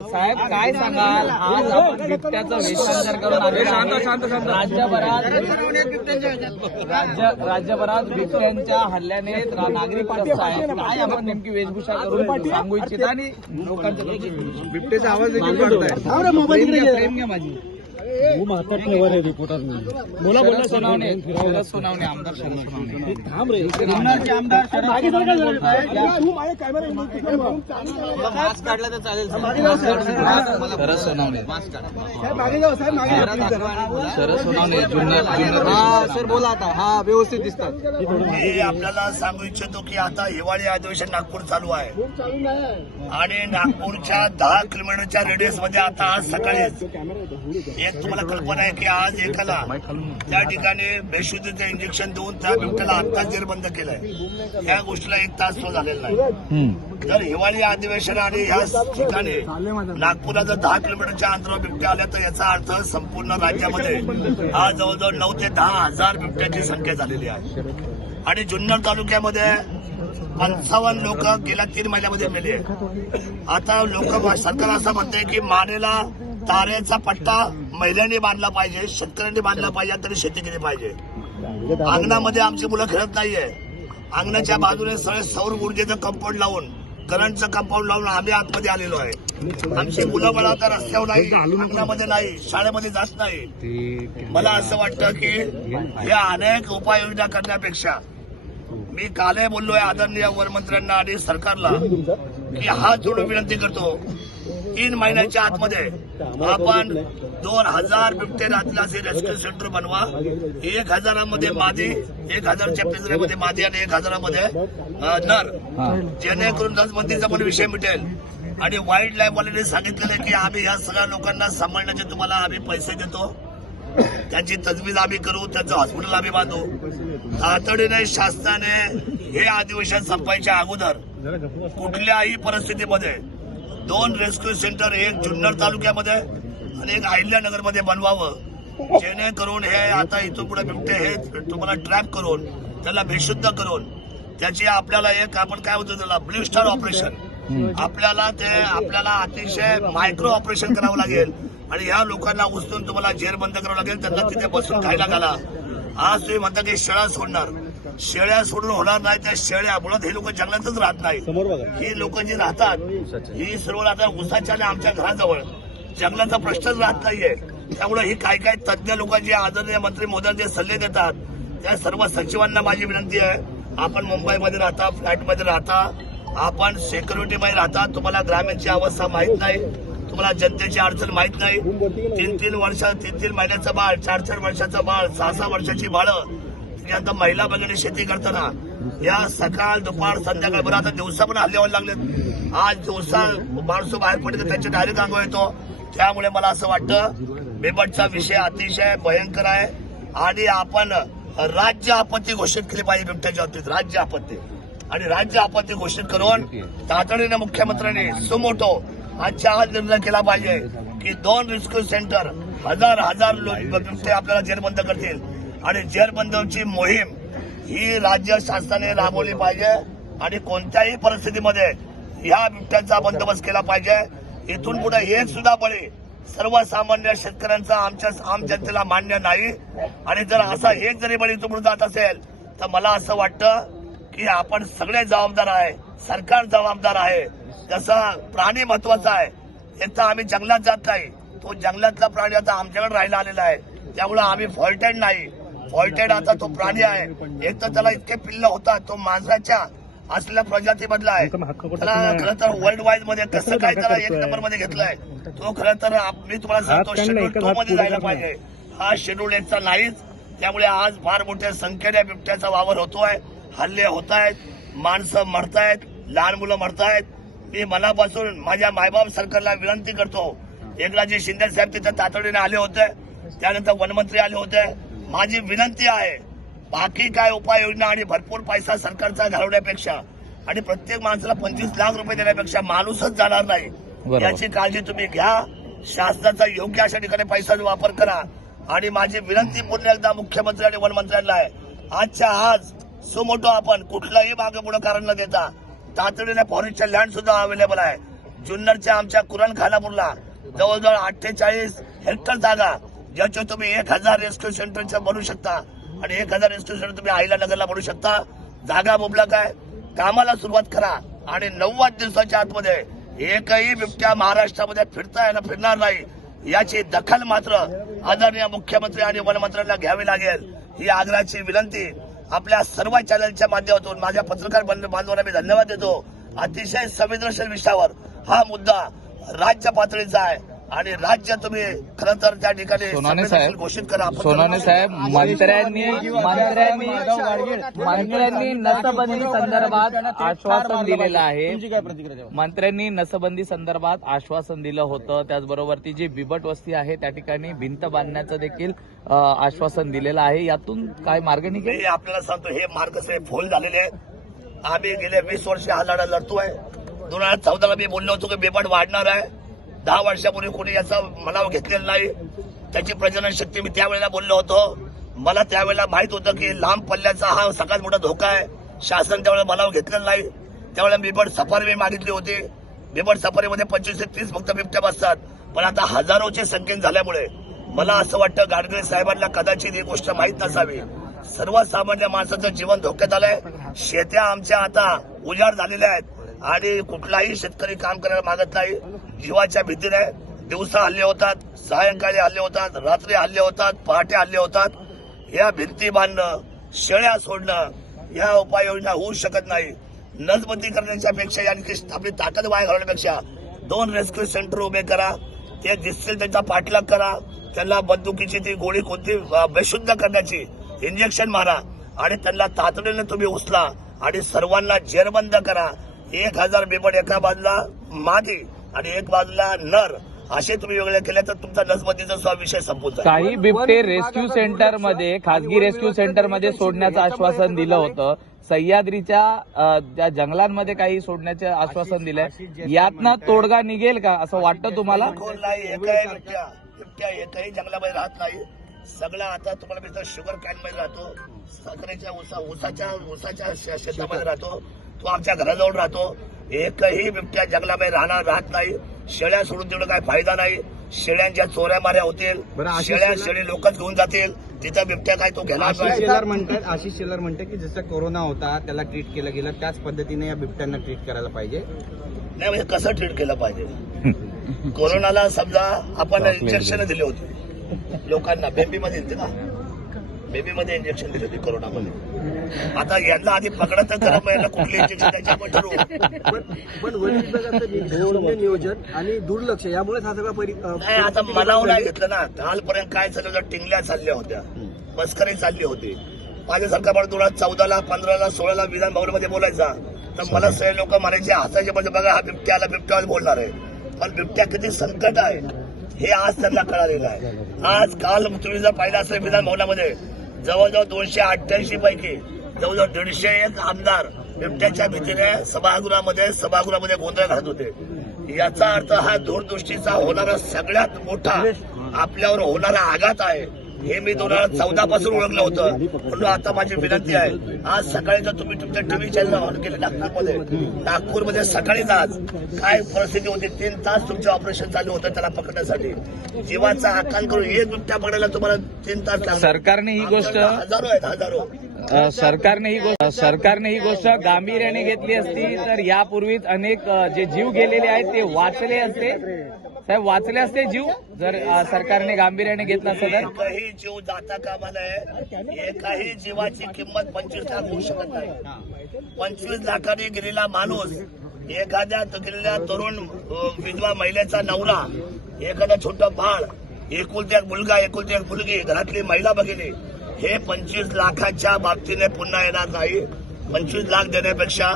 साहेब काय सांगाल, आज आपण बिबट्याचं वेषांतर करून राज्यभरात बिबट्यांच्या हल्ल्याने नागरिक त्रस्त आहे. काय आपण नेमकी वेशभूषा करून सांगू इच्छिता आणि लोकांच्या बिबट्याचा आवाज देखील वाढताय. प्रेम घ्या माझी बोला सोनावणे आमदार शरद मास्क काढला तर चालेल. शरद सोनावणे सर बोला आता. हा व्यवस्थित दिसतात. हे आपल्याला सांगू इच्छितो की आता हिवाळी अधिवेशन नागपूर चालू आहे आणि नागपूरच्या 10 किलोमीटरच्या रेडियस मध्ये आता आज सकाळीच एक तुम्हाला कल्पना आहे की आज एकाला त्या ठिकाणी बेशुद्धीचं इंजेक्शन देऊन त्या बिबट्याला आत्ताच जेरबंद केलंय. या गोष्टीला 1 तास तो झालेला नाही. जर हिवाळी अधिवेशन आणि ह्या ठिकाणी नागपुरात जर 10 किलोमीटरच्या अंतरावर बिबट्या आल्या तर याचा अर्थ संपूर्ण राज्यामध्ये आज जवळजवळ 9 ते 10 हजार बिबट्याची संख्या झालेली आहे. आणि जुन्नर तालुक्यामध्ये 55 लोक गेल्या 3 महिन्यामध्ये मेले. आता लोक सरकार असं म्हणतंय की मानेला तारेचा पट्टा महिलांनी बांधला पाहिजे, शेतकऱ्यांनी बांधला पाहिजे, तरी शेती केली पाहिजे. अंगणामध्ये आमची मुलं खेळत नाहीये. अंगणाच्या बाजूने सौर ऊर्जेचं कंपाऊंड लावून, करंटचं कंपाऊंड लावून आम्ही आतमध्ये आलेलो आहे. आमची मुलं मला आता रस्त्यावर नाही, अंगणामध्ये नाही, शाळेमध्ये जात नाही. मला असं वाटतं की या अनेक उपाययोजना करण्यापेक्षा मी कालही बोललोय आदरणीय वनमंत्र्यांना आणि सरकारला की हात जोडून विनंती करतो, 3 महिन्याच्या आतमध्ये आपण 2000 बिबटे राहतील असे रेस्क्यू सेंटर बनवा. 1000 मध्ये मादी, 1000च्या पिंजऱ्यामध्ये मादी आणि 1000 मध्ये नर, जेणेकरून नसबंदीचा पण विषय मिटेल. आणि वाईल्ड लाईफ वाल्यांनी सांगितलेलं की आम्ही या सगळ्या लोकांना सांभाळण्याचे तुम्हाला आम्ही पैसे देतो, त्यांची तजवीज आम्ही करू, त्यांचं हॉस्पिटल आम्ही बांधू. तातडीने शासनाने हे अधिवेशन संपायच्या अगोदर कुठल्याही परिस्थितीमध्ये 2 रेस्क्यू सेंटर, एक जुन्नर तालुक्यामध्ये आणि एक अहिल्यानगरमध्ये बनवावं, जेणेकरून हे आता इथून पुढे बिबटे हे तुम्हाला ट्रॅप करून त्याला बेशुद्ध करून त्याची आपल्याला एक आपण काय होतं त्याला ब्लू स्टार ऑपरेशन, आपल्याला अतिशय मायक्रो ऑपरेशन करावं लागेल आणि ह्या लोकांना उचलून तुम्हाला जेरबंद करावं लागेल, त्यांना तिथे बसून खायला घाला. आज तुम्ही म्हणता की शेळ्या सोडणार, शेळ्या सोडून होणार नाही. त्या शेळ्या मुळात हे लोक जंगलातच राहत नाही. ही लोक जी राहतात ही सर्व राहतात उसाच्या आणि आमच्या घराजवळ, जंगलाचा प्रश्नच राहत नाहीये. त्यामुळे ही काय तज्ञ लोक जे आदरणीय मंत्री महोदय जे सल्ले देतात त्या सर्व सचिवांना माझी विनंती आहे, आपण मुंबईमध्ये राहता, फ्लॅटमध्ये राहता, आपण सिक्युरिटीमध्ये राहता, तुम्हाला ग्रामीणची अवस्था माहीत नाही, तुम्हाला जनतेची अडचण माहीत नाही. 3-3 महिन्याचं बाळ, 4-4 वर्षाचं बाळ, 6-6 वर्षाची बाळं, आता महिला भगिनी शेती करताना या सकाळ दुपार संध्याकाळ बरं आता दिवसा पण हल्ले व्हायला लागलेत. आज दिवसा माणसं बाहेर पडते त्यांच्या डायरेक्ट अंगावर येतो. त्यामुळे मला असं वाटतं बिबटचा विषय अतिशय भयंकर आहे आणि आपण राज्य आपत्ती घोषित केली पाहिजे बिबट्याच्या बाबतीत, राज्य आपत्ती. आणि राज्य आपत्ती घोषित करून तातडीने मुख्यमंत्र्यांनी सुमोटो आजच्या आज निर्णय केला पाहिजे की 2 रेस्क्यू सेंटर, हजार बिबटे आपल्याला जेरबंद करतील आणि जेरबंदची मोहीम ही राज्य शासनाने राबवली पाहिजे आणि कोणत्याही परिस्थितीमध्ये ह्या बिबट्यांचा बंदोबस्त केला पाहिजे. इथून पुढे एक सुद्धा बळी सर्वसामान्य शेतकऱ्यांचा आम जनतेला मान्य नाही. आणि जर असा एक जरी बळी इथून पुढे जात असेल तर मला असं वाटतं की आपण सगळे जबाबदार आहे, सरकार जबाबदार आहे. जसा प्राणी महत्वाचा आहे, एक तर आम्ही जंगलात जात नाही, तो जंगलातला प्राणी आता आमच्याकडे राहायला आलेला आहे. त्यामुळे आम्ही फॉल्टेड नाही, फॉल्टेड आता तो प्राणी आहे. एक तर त्याला इतके पिल्ल होतात, तो माणसाच्या असलेल्या प्रजातीमधला आहे. त्याला खरं तर वर्ल्ड वाईड मध्ये कसं काय त्याला 1 नंबर मध्ये घेतलाय, तो खरं तर मी तुम्हाला सांगतो शेड्यूल 2 मध्ये जायला पाहिजे. हा शेड्यूल 1चा नाहीच. त्यामुळे आज फार मोठ्या संख्येने बिबट्याचा वावर होतोय, हल्ले होत आहेत, माणसं मरतायत, लहान मुलं मरतायत. मी मनापासून माझ्या मायबाप सरकारला विनंती करतो. एकनाथजी शिंदे साहेब तिथे तातडीने आले होते, त्यानंतर वनमंत्री आले होते. माझी विनंती आहे, बाकी काय उपाययोजना आणि भरपूर पैसा सरकारचा घालवण्यापेक्षा आणि प्रत्येक माणसाला 25 लाख रुपये देण्यापेक्षा माणूसच जाणार नाही, याची काळजी तुम्ही घ्या. शासनाचा योग्य अशा ठिकाणी पैशाचा वापर करा. आणि माझी विनंती पुन्हा एकदा मुख्यमंत्री आणि वनमंत्र्यांना आहे, आजच्या आज सुमोटो आपण कुठलाही मागे पुढे कारण न देता तातडीने फॉरेस्टच्या लँड सुद्धा अवेलेबल आहे, जुन्नरच्या आमच्या कुरण खानापूरला जवळजवळ 48 हेक्टर जागा, ज्याच्या तुम्ही 1000 रेस्क्यू सेंटरच्या बनवू शकता आणि 1000 रेस्क्यू सेंटर तुम्ही आईला नगरला बनवू शकता. जागा मुबलक आहे, कामाला सुरुवात करा आणि 90 दिवसाच्या आतमध्ये एकही बिबट्या महाराष्ट्रामध्ये फिरणार नाही याची दखल मात्र आदरणीय मुख्यमंत्री आणि वनमंत्र्यांना घ्यावी लागेल. ही आग्रहाची विनंती आपल्या सर्व चॅनलच्या माध्यमातून माझ्या पत्रकार बांधवांना मी धन्यवाद देतो. अतिशय संवेदनशील विषयावर हा मुद्दा राज्य पातळीचा आहे आणि राज्य तुम्ही खरं तर त्या ठिकाणी संवेदनशील घोषित करा. सोनाने साहेब, मंत्र्यांनी नसबंदी संदर्भात आश्वासन दिलेलं आहे. मंत्र्यांनी नसबंदी संदर्भात आश्वासन दिलं होतं. त्याचबरोबर ती जी बिबट वस्ती आहे त्या ठिकाणी भिंत बांधण्याचं देखील आश्वासन दिलेलं आहे. यातून काय मार्ग निघेल? मी आपल्याला सांगतो, हे मार्ग सगळे फोल झालेले आहेत. आम्ही गेले 20 वर्ष हा लढा लढतोय. 2014ला मी बोललो होतो की बिबट वाढणार आहे. 10 वर्षापूर्वी कोणी याचा मनाव घेतलेला नाही. त्याची प्रजनन शक्ती मी त्यावेळेला बोललो होतो. मला त्यावेळेला माहित होतं की लांब पल्ल्याचा हा सगळ्यात मोठा धोका आहे. शासन त्यावेळेला मनाव घेतलेला नाही. त्यावेळेला बिबट सफारी मी मागितली होती. बिबट सफारीमध्ये 25 ते 30 फक्त बिबट्या बसतात, पण आता हजारोच्या संख्येने झाल्यामुळे मला असं वाटतं गाडगीळ साहेबांना कदाचित ही गोष्ट माहीत नसावी. सर्वसामान्य माणसाचं जीवन धोक्यात आलंय. शेत्या आमच्या आता उजाड झालेल्या आहेत आणि कुठलाही शेतकरी काम करायला मागत नाही. जीवाच्या भीतीने दिवसा हल्ले होतात, सायंकाळी हल्ले होतात, रात्री हल्ले होतात, पहाटे हल्ले होतात. या भिंती बांधणं, शेळ्या सोडणं या उपाययोजना होऊ शकत नाही. नसबंदी करण्याच्या पेक्षा यांनी आपली ताकद वाया घालवण्यापेक्षा 2 रेस्क्यू सेंटर उभे करा. ते दिसतील त्यांचा पाठलाग करा. त्यांना बंदुकीची ती गोळी कोणती बेशुद्ध करण्याची इंजेक्शन मारा आणि त्यांना तातडीने तुम्ही उचला आणि सर्वांना जेरबंद करा. 1000 बिबट एका बाजूला मादी आणि एक बाजूला नर असे तुम्ही वेगळे केले तर तुमचा नसबंदीचा विषय संपून जाईल. काही बिबटे रेस्क्यू सेंटरमध्ये, खासगी रेस्क्यू सेंटरमध्ये सोडण्याचं आश्वासन दिलं होतं. सह्याद्रीच्या ज्या जंगलांमध्ये काही सोडण्याचे आश्वासन दिलंय. यातनं तोडगा निघेल का असं वाटतं तुम्हाला? एकही बिबट्या एकही जंगलामध्ये राहत नाही. सगळा आता तुम्हाला मी शुगर कॅन मध्ये राहतो, साखरेच्या ऊसाच्या शेतामध्ये राहतो, तो आमच्या घराजवळ राहतो. एकही बिबट्या जंगलामध्ये राहत नाही. शेळ्या सोडून तेवढं काय फायदा नाही. शेळ्यांच्या चोऱ्या माऱ्या होतील, शेळी लोकच घेऊन जातील. तिथं बिबट्या काय तो घेणार नाही. आशिष शेलार म्हणतात की जसं कोरोना होता त्याला ट्रीट केलं गेलं त्याच पद्धतीने या बिबट्यांना ट्रीट करायला पाहिजे. नाही म्हणजे कसं ट्रीट केलं पाहिजे? कोरोनाला समजा आपण इंजेक्शन दिले होते लोकांना, बेबीमध्ये दिले ना, बेबीमध्ये इंजेक्शन दिले होते कोरोनामध्ये. आता यांना आधी पकडत तर यांना कुठले इंजेक्शन द्यायचे आपण ठरवू. पण वन विभागाचं नियोजन आणि दुर्लक्ष यामुळे हा सगळा नाही. आता मनावर नाही घेतलं ना. कालपर्यंत काय चाललं होतं? टिंगल्या चालल्या होत्या, मस्करी चालली होती. माझ्यासारखा पण 2014ला, 15ला, 16ला विधान भवनामध्ये बोलायचा तर मला सगळे लोक म्हणायचे, हसायचे, म्हणजे बघा हा बिबट्याला बिबट्यावर बोलणार आहे. पण बिबट्या किती संकट आहे हे आज त्यांना कळालेलं आहे. आज काल तुम्ही जर पाहिलं असेल विधान भवनामध्ये जवळजवळ 288 पैकी जवळजवळ 151 आमदार बिबट्याच्या भीतीने सभागृहामध्ये गोंधळ घालत होते. याचा अर्थ हा दूरदृष्टीचा होणारा सगळ्यात मोठा आपल्यावर होणारा आघात आहे. हे मी 2014 पासून ओळखलं होतं. म्हणून आता माझी विनंती आहे, आज सकाळी जर तुम्ही तुमच्या टीव्ही चॅनल ऑन केले नागपूरमध्ये सकाळीच आज काय परिस्थिती होती. 3 तास तुमचं ऑपरेशन चालू होतं त्याला पकडण्यासाठी. जीवाचा आकाल करून एक बिबट्या पकडायला तुम्हाला 3 तास लागले. सरकारने ही गोष्ट सरकारने ही गोष्ट गांभीर्याने घेतली असती तर यापूर्वीच अनेक जे जीव गेलेले आहेत ते वाचले असते. साहेब, वाचले असते जीव जर सरकारने गांभीर्याने घेतला असतं तर. एकही जीव जाता कामा नये. एकाही जीवाची किंमत 25 लाख होऊ शकत नाही. 25 लाखांनी गेलेला माणूस, एखाद्या गेलेल्या तरुण विधवा महिलेचा नवरा, एखादा छोटं बाळ, एकुलते एक मुलगा, एकुलती एक मुलगी, घरातली महिला भगिनी, हे 25 लाखाच्या बाबतीने पुन्हा येणार नाही. 25 लाख देण्यापेक्षा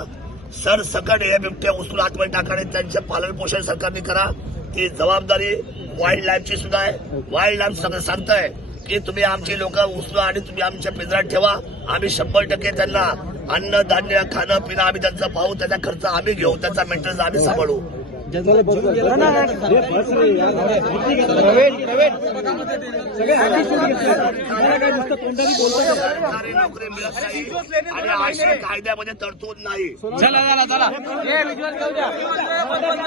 सरसकट हे बिबटे उचलून आतमध्ये टाकाने त्यांचे पालन पोषण सरकारने करा. ती जबाबदारी वाईल्ड लाईफची सुद्धा आहे. वाईल्ड लाईफ सांगताय की तुम्ही आमची लोक उचला आणि तुम्ही आमच्या पिंजऱ्यात ठेवा. आम्ही 100% त्यांना अन्न धान्य खाणं पिणं आम्ही त्यांचं पाहू. त्याचा खर्च आम्ही घेऊ, त्याचा मेंटेनन्स आम्ही सांभाळू. नोकरी मिळत नाही आणि अशा कायद्यामध्ये तरतूद नाही.